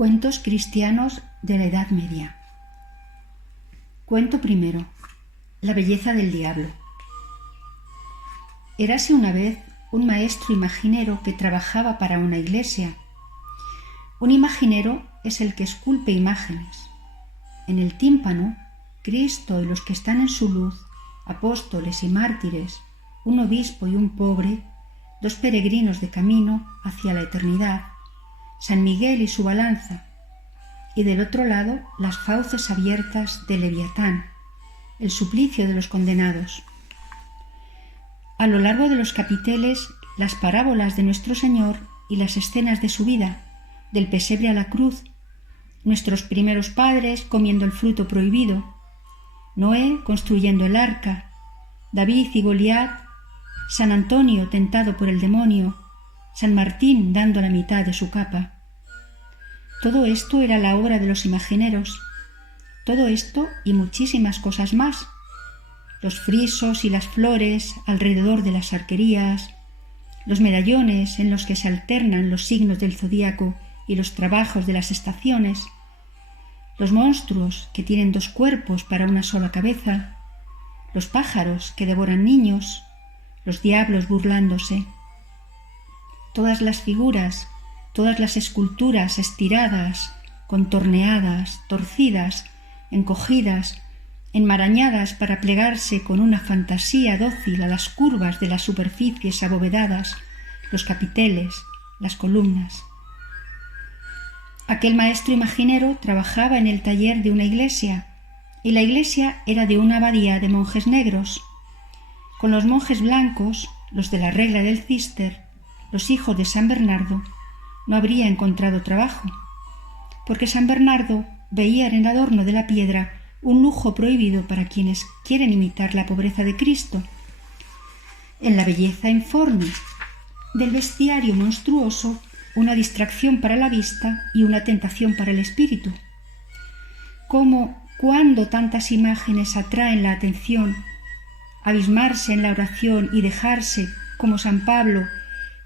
Cuentos cristianos de la Edad Media. Cuento primero. La belleza del diablo. Érase una vez un maestro imaginero que trabajaba para una iglesia. Un imaginero es el que esculpe imágenes. En el tímpano, Cristo y los que están en su luz, apóstoles y mártires, un obispo y un pobre, dos peregrinos de camino hacia la eternidad, San Miguel y su balanza, y del otro lado las fauces abiertas de Leviatán, el suplicio de los condenados. A lo largo de los capiteles, las parábolas de nuestro Señor y las escenas de su vida, del pesebre a la cruz, nuestros primeros padres comiendo el fruto prohibido, Noé construyendo el arca, David y Goliat, San Antonio tentado por el demonio, San Martín dando la mitad de su capa. Todo esto era la obra de los imagineros. Todo esto y muchísimas cosas más. Los frisos y las flores alrededor de las arquerías, los medallones en los que se alternan los signos del zodíaco y los trabajos de las estaciones, los monstruos que tienen dos cuerpos para una sola cabeza, los pájaros que devoran niños, los diablos burlándose. Todas las figuras, todas las esculturas estiradas, contorneadas, torcidas, encogidas, enmarañadas para plegarse con una fantasía dócil a las curvas de las superficies abovedadas, los capiteles, las columnas. Aquel maestro imaginero trabajaba en el taller de una iglesia, y la iglesia era de una abadía de monjes negros. Con los monjes blancos, los de la regla del Cister, los hijos de San Bernardo, no habría encontrado trabajo, porque San Bernardo veía en el adorno de la piedra un lujo prohibido para quienes quieren imitar la pobreza de Cristo, en la belleza informe del bestiario monstruoso, una distracción para la vista y una tentación para el espíritu. Cuando tantas imágenes atraen la atención, abismarse en la oración y dejarse, como San Pablo,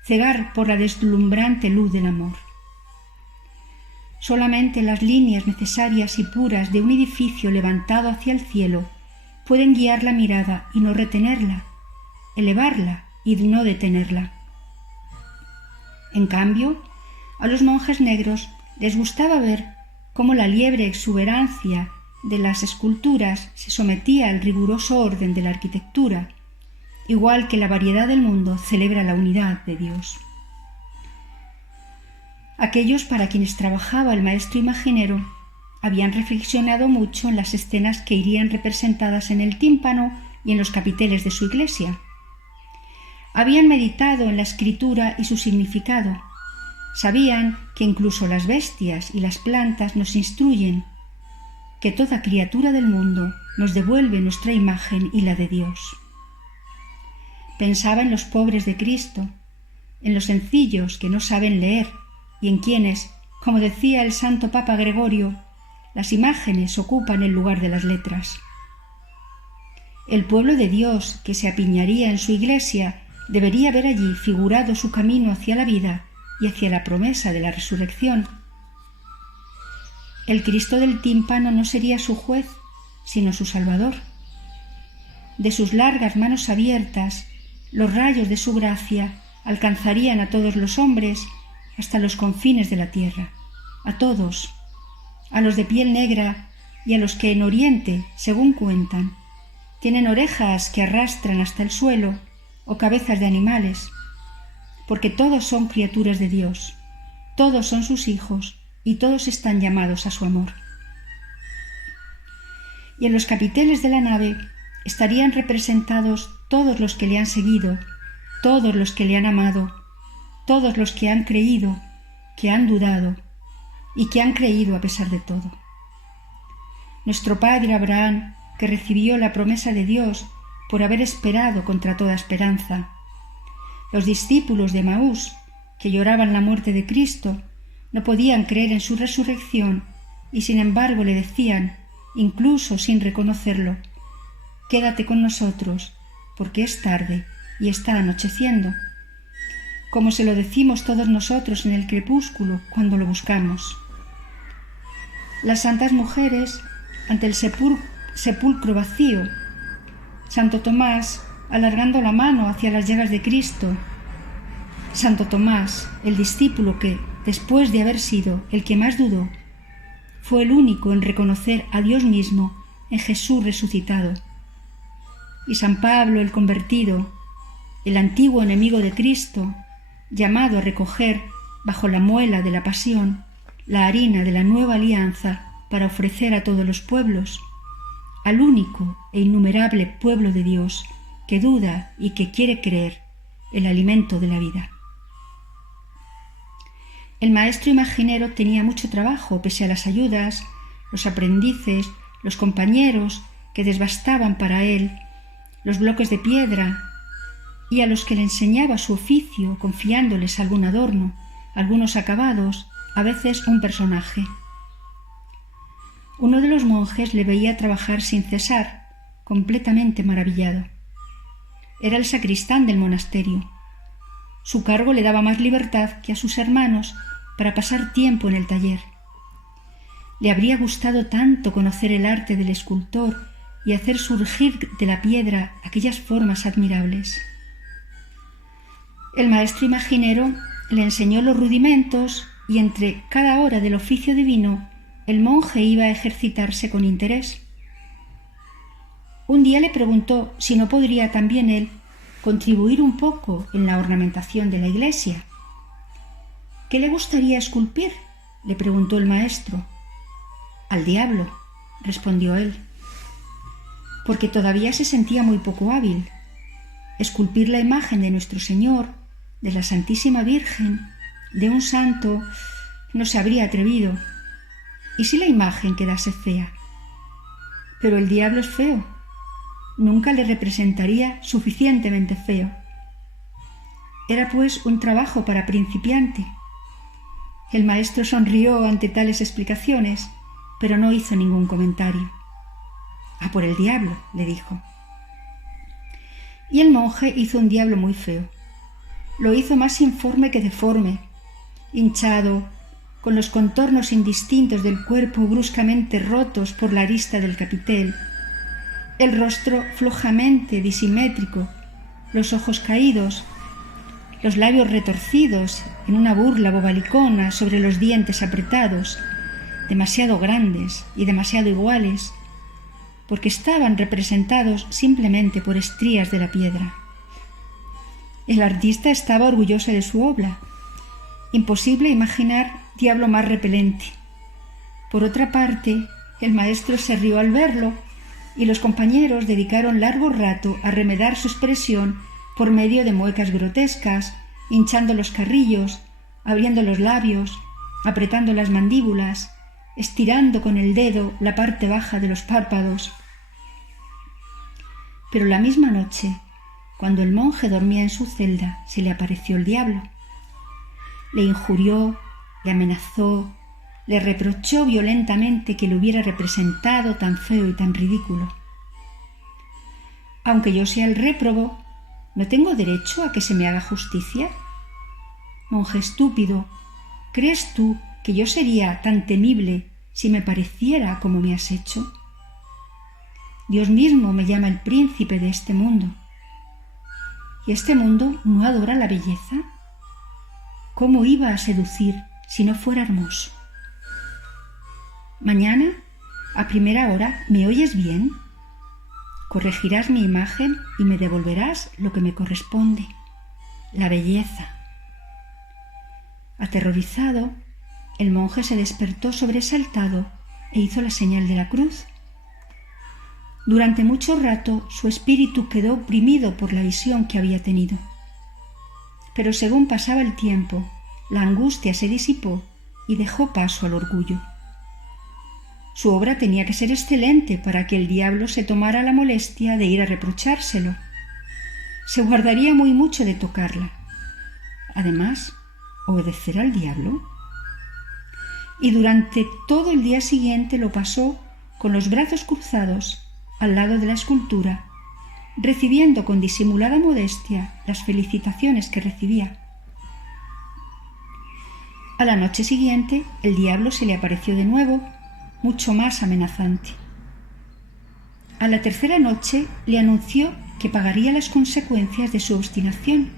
cegar por la deslumbrante luz del amor. Solamente las líneas necesarias y puras de un edificio levantado hacia el cielo pueden guiar la mirada y no retenerla, elevarla y no detenerla. En cambio, a los monjes negros les gustaba ver cómo la libre exuberancia de las esculturas se sometía al riguroso orden de la arquitectura, igual que la variedad del mundo celebra la unidad de Dios. Aquellos para quienes trabajaba el maestro imaginero habían reflexionado mucho en las escenas que irían representadas en el tímpano y en los capiteles de su iglesia. Habían meditado en la escritura y su significado. Sabían que incluso las bestias y las plantas nos instruyen, que toda criatura del mundo nos devuelve nuestra imagen y la de Dios. Pensaba en los pobres de Cristo, en los sencillos que no saben leer y en quienes, como decía el santo Papa Gregorio, las imágenes ocupan el lugar de las letras. El pueblo de Dios que se apiñaría en su iglesia debería ver allí figurado su camino hacia la vida y hacia la promesa de la resurrección. El Cristo del tímpano no sería su juez, sino su Salvador. De sus largas manos abiertas, los rayos de su gracia alcanzarían a todos los hombres hasta los confines de la tierra, a todos, a los de piel negra y a los que en Oriente, según cuentan, tienen orejas que arrastran hasta el suelo o cabezas de animales, porque todos son criaturas de Dios, todos son sus hijos y todos están llamados a su amor. Y en los capiteles de la nave estarían representados todos los que le han seguido, todos los que le han amado, todos los que han creído, que han dudado y que han creído a pesar de todo. Nuestro padre Abraham, que recibió la promesa de Dios por haber esperado contra toda esperanza. Los discípulos de Emaús, que lloraban la muerte de Cristo, no podían creer en su resurrección y sin embargo le decían, incluso sin reconocerlo, «Quédate con nosotros, porque es tarde y está anocheciendo», como se lo decimos todos nosotros en el crepúsculo cuando lo buscamos. las santas mujeres ante el sepulcro vacío, Santo Tomás alargando la mano hacia las llagas de Cristo, Santo Tomás, el discípulo que, después de haber sido el que más dudó, fue el único en reconocer a Dios mismo en Jesús resucitado, y San Pablo el convertido, el antiguo enemigo de Cristo, llamado a recoger bajo la muela de la pasión la harina de la nueva alianza para ofrecer a todos los pueblos, al único e innumerable pueblo de Dios que duda y que quiere creer el alimento de la vida. El maestro imaginero tenía mucho trabajo pese a las ayudas, los aprendices, los compañeros que desbastaban para él los bloques de piedra y a los que le enseñaba su oficio confiándoles algún adorno, algunos acabados, a veces un personaje. Uno de los monjes le veía trabajar sin cesar, completamente maravillado. Era el sacristán del monasterio. Su cargo le daba más libertad que a sus hermanos para pasar tiempo en el taller. Le habría gustado tanto conocer el arte del escultor y hacer surgir de la piedra aquellas formas admirables. El maestro imaginero le enseñó los rudimentos y entre cada hora del oficio divino el monje iba a ejercitarse con interés. Un día le preguntó si no podría también él contribuir un poco en la ornamentación de la iglesia. ¿Qué le gustaría esculpir?, le preguntó el maestro. Al diablo, respondió él, porque todavía se sentía muy poco hábil. Esculpir la imagen de nuestro Señor, de la Santísima Virgen, de un santo, no se habría atrevido. ¿Y si la imagen quedase fea? Pero el diablo es feo. Nunca le representaría suficientemente feo. Era pues un trabajo para principiante. El maestro sonrió ante tales explicaciones, pero no hizo ningún comentario. «A por el diablo», le dijo. Y el monje hizo un diablo muy feo. Lo hizo más informe que deforme, hinchado, con los contornos indistintos del cuerpo bruscamente rotos por la arista del capitel, el rostro flojamente disimétrico, los ojos caídos, los labios retorcidos en una burla bobalicona sobre los dientes apretados, demasiado grandes y demasiado iguales, porque estaban representados simplemente por estrías de la piedra. El artista estaba orgulloso de su obra. Imposible imaginar diablo más repelente. Por otra parte, el maestro se rió al verlo y los compañeros dedicaron largo rato a remedar su expresión por medio de muecas grotescas, hinchando los carrillos, abriendo los labios, apretando las mandíbulas, estirando con el dedo la parte baja de los párpados. Pero la misma noche, cuando el monje dormía en su celda, se le apareció el diablo. Le injurió, le amenazó, le reprochó violentamente que le hubiera representado tan feo y tan ridículo. Aunque yo sea el réprobo, ¿no tengo derecho a que se me haga justicia? Monje estúpido, ¿crees tú que yo sería tan temible si me pareciera como me has hecho? Dios mismo me llama el príncipe de este mundo. ¿Y este mundo no adora la belleza? ¿Cómo iba a seducir si no fuera hermoso? Mañana, a primera hora, ¿me oyes bien? Corregirás mi imagen y me devolverás lo que me corresponde, la belleza. Aterrorizado, el monje se despertó sobresaltado e hizo la señal de la cruz. Durante mucho rato su espíritu quedó oprimido por la visión que había tenido. Pero según pasaba el tiempo, la angustia se disipó y dejó paso al orgullo. Su obra tenía que ser excelente para que el diablo se tomara la molestia de ir a reprochárselo. Se guardaría muy mucho de tocarla. Además, ¿obedecer al diablo? Y durante todo el día siguiente lo pasó con los brazos cruzados al lado de la escultura, recibiendo con disimulada modestia las felicitaciones que recibía. A la noche siguiente el diablo se le apareció de nuevo mucho más amenazante. A la tercera noche le anunció que pagaría las consecuencias de su obstinación.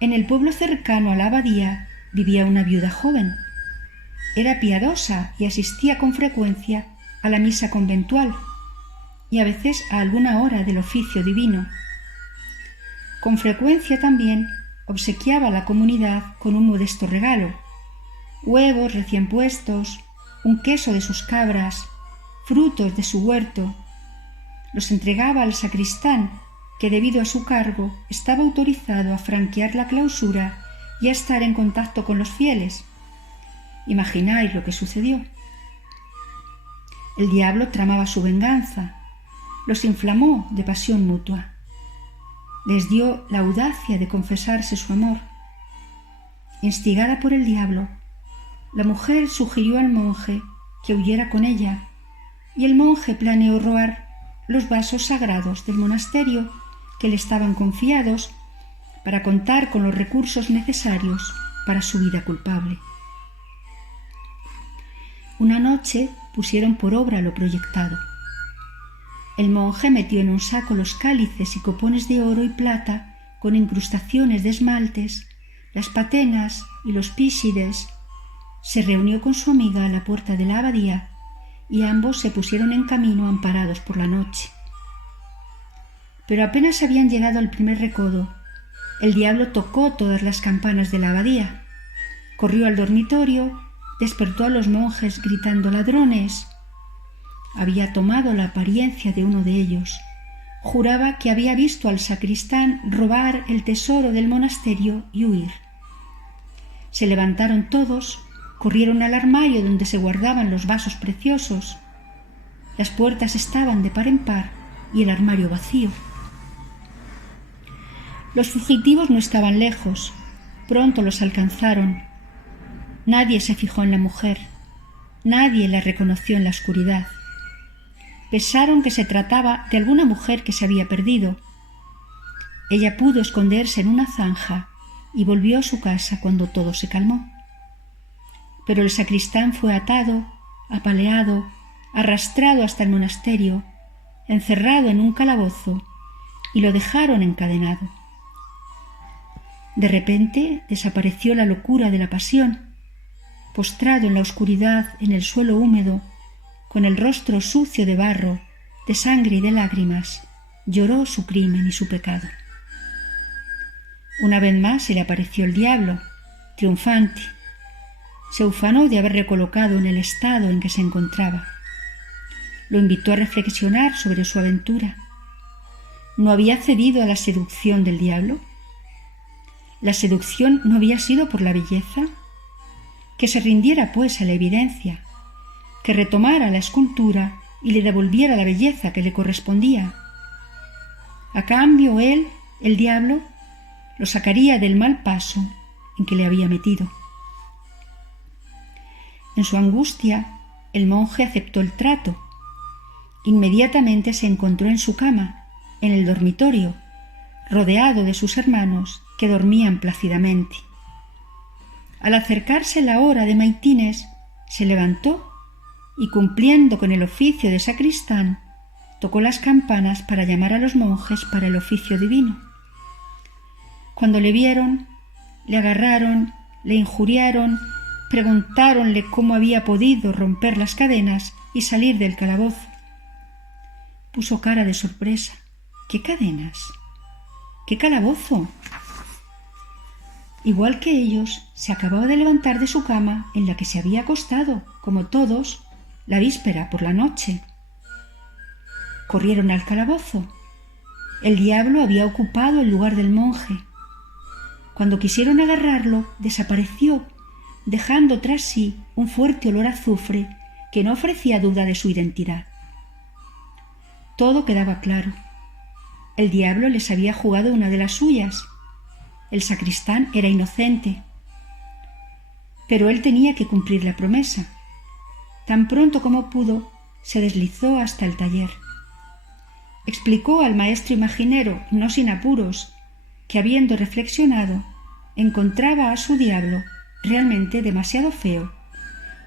En el pueblo cercano a la abadía vivía una viuda joven. Era piadosa y asistía con frecuencia a la misa conventual y a veces a alguna hora del oficio divino. Con frecuencia también obsequiaba a la comunidad con un modesto regalo: huevos recién puestos, un queso de sus cabras, frutos de su huerto. Los entregaba al sacristán, que debido a su cargo estaba autorizado a franquear la clausura y a estar en contacto con los fieles. Imagináis lo que sucedió. El diablo tramaba su venganza, los inflamó de pasión mutua. Les dio la audacia de confesarse su amor. Instigada por el diablo, la mujer sugirió al monje que huyera con ella, y el monje planeó robar los vasos sagrados del monasterio que le estaban confiados para contar con los recursos necesarios para su vida culpable. Una noche pusieron por obra lo proyectado. El monje metió en un saco los cálices y copones de oro y plata con incrustaciones de esmaltes, las patenas y los píxides. Se reunió con su amiga a la puerta de la abadía y ambos se pusieron en camino amparados por la noche. Pero apenas habían llegado al primer recodo, el diablo tocó todas las campanas de la abadía, corrió al dormitorio, despertó a los monjes gritando ladrones. Había tomado la apariencia de uno de ellos. Juraba que había visto al sacristán robar el tesoro del monasterio y huir. Se levantaron todos, corrieron al armario donde se guardaban los vasos preciosos. Las puertas estaban de par en par y el armario vacío. Los fugitivos no estaban lejos. Pronto los alcanzaron. Nadie se fijó en la mujer. Nadie la reconoció en la oscuridad. Pensaron que se trataba de alguna mujer que se había perdido. Ella pudo esconderse en una zanja y volvió a su casa cuando todo se calmó. Pero el sacristán fue atado, apaleado, arrastrado hasta el monasterio, encerrado en un calabozo, y lo dejaron encadenado. De repente desapareció la locura de la pasión. Postrado en la oscuridad, en el suelo húmedo, con el rostro sucio de barro, de sangre y de lágrimas, lloró su crimen y su pecado. Una vez más se le apareció el diablo, triunfante. Se ufanó de haber recolocado en el estado en que se encontraba. Lo invitó a reflexionar sobre su aventura. ¿No había cedido a la seducción del diablo? ¿La seducción no había sido por la belleza? Que se rindiera, pues, a la evidencia, que retomara la escultura y le devolviera la belleza que le correspondía. A cambio, él, el diablo, lo sacaría del mal paso en que le había metido. En su angustia, el monje aceptó el trato. Inmediatamente se encontró en su cama, en el dormitorio, rodeado de sus hermanos que dormían plácidamente. Al acercarse la hora de maitines, se levantó y, cumpliendo con el oficio de sacristán, tocó las campanas para llamar a los monjes para el oficio divino. Cuando le vieron, le agarraron, le injuriaron, preguntáronle cómo había podido romper las cadenas y salir del calabozo. Puso cara de sorpresa. ¿Qué cadenas? ¿Qué calabozo? Igual que ellos, se acababa de levantar de su cama en la que se había acostado, como todos, la víspera por la noche. Corrieron al calabozo. El diablo había ocupado el lugar del monje. Cuando quisieron agarrarlo, desapareció, dejando tras sí un fuerte olor a azufre que no ofrecía duda de su identidad. Todo quedaba claro. El diablo les había jugado una de las suyas. El sacristán era inocente. Pero él tenía que cumplir la promesa. Tan pronto como pudo, se deslizó hasta el taller. Explicó al maestro imaginero, no sin apuros, que habiendo reflexionado, encontraba a su diablo realmente demasiado feo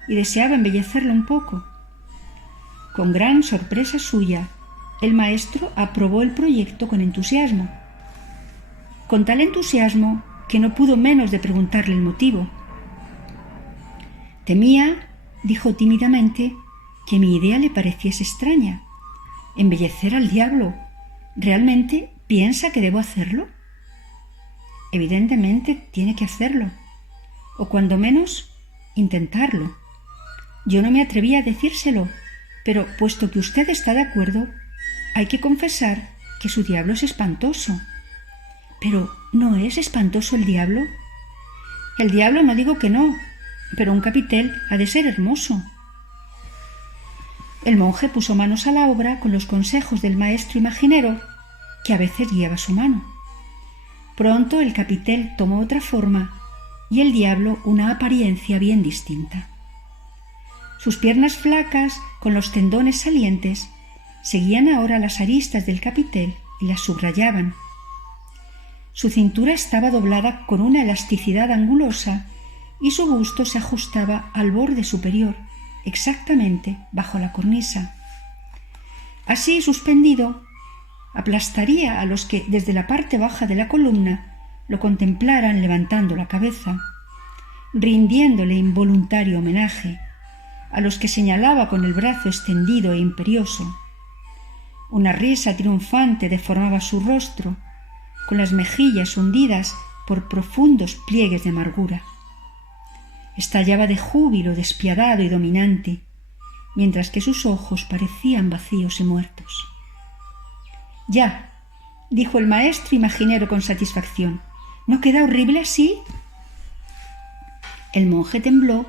y deseaba embellecerlo un poco. Con gran sorpresa suya, el maestro aprobó el proyecto con entusiasmo. Con tal entusiasmo que no pudo menos de preguntarle el motivo. Temía, dijo tímidamente, que mi idea le pareciese extraña. ¿Embellecer al diablo? ¿Realmente piensa que debo hacerlo? Evidentemente tiene que hacerlo, o cuando menos intentarlo. Yo no me atreví a decírselo, pero puesto que usted está de acuerdo, hay que confesar que su diablo es espantoso. ¿Pero no es espantoso el diablo? El diablo no digo que no, pero un capitel ha de ser hermoso. El monje puso manos a la obra con los consejos del maestro imaginero, que a veces guiaba su mano. Pronto el capitel tomó otra forma y el diablo una apariencia bien distinta. Sus piernas flacas, con los tendones salientes, seguían ahora las aristas del capitel y las subrayaban. Su cintura estaba doblada con una elasticidad angulosa y su busto se ajustaba al borde superior, exactamente bajo la cornisa. Así suspendido, aplastaría a los que desde la parte baja de la columna lo contemplaran levantando la cabeza, rindiéndole involuntario homenaje, a los que señalaba con el brazo extendido e imperioso. Una risa triunfante deformaba su rostro, con las mejillas hundidas por profundos pliegues de amargura. Estallaba de júbilo despiadado y dominante, mientras que sus ojos parecían vacíos y muertos. «Ya», dijo el maestro imaginero con satisfacción, «¿no queda horrible así?» El monje tembló,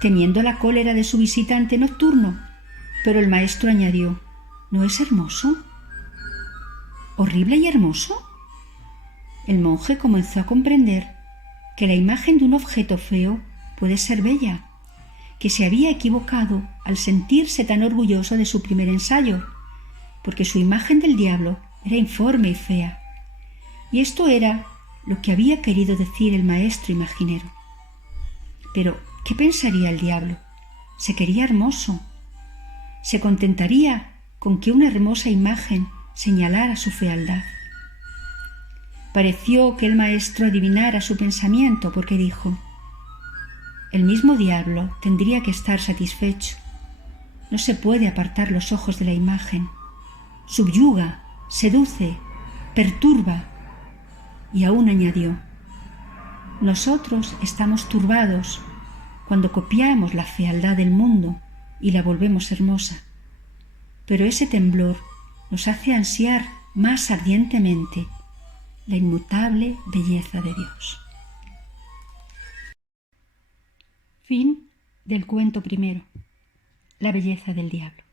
temiendo la cólera de su visitante nocturno, pero el maestro añadió, «¿No es hermoso?» «¿Horrible y hermoso?» El monje comenzó a comprender que la imagen de un objeto feo puede ser bella, que se había equivocado al sentirse tan orgulloso de su primer ensayo, porque su imagen del diablo era informe y fea. Y esto era lo que había querido decir el maestro imaginero. Pero, ¿qué pensaría el diablo? Se quería hermoso. Se contentaría con que una hermosa imagen señalara su fealdad. Pareció que el maestro adivinara su pensamiento porque dijo, «El mismo diablo tendría que estar satisfecho. No se puede apartar los ojos de la imagen. Subyuga, seduce, perturba». Y aún añadió, «Nosotros estamos turbados cuando copiamos la fealdad del mundo y la volvemos hermosa. Pero ese temblor nos hace ansiar más ardientemente la inmutable belleza de Dios». Fin del cuento primero. La belleza del diablo.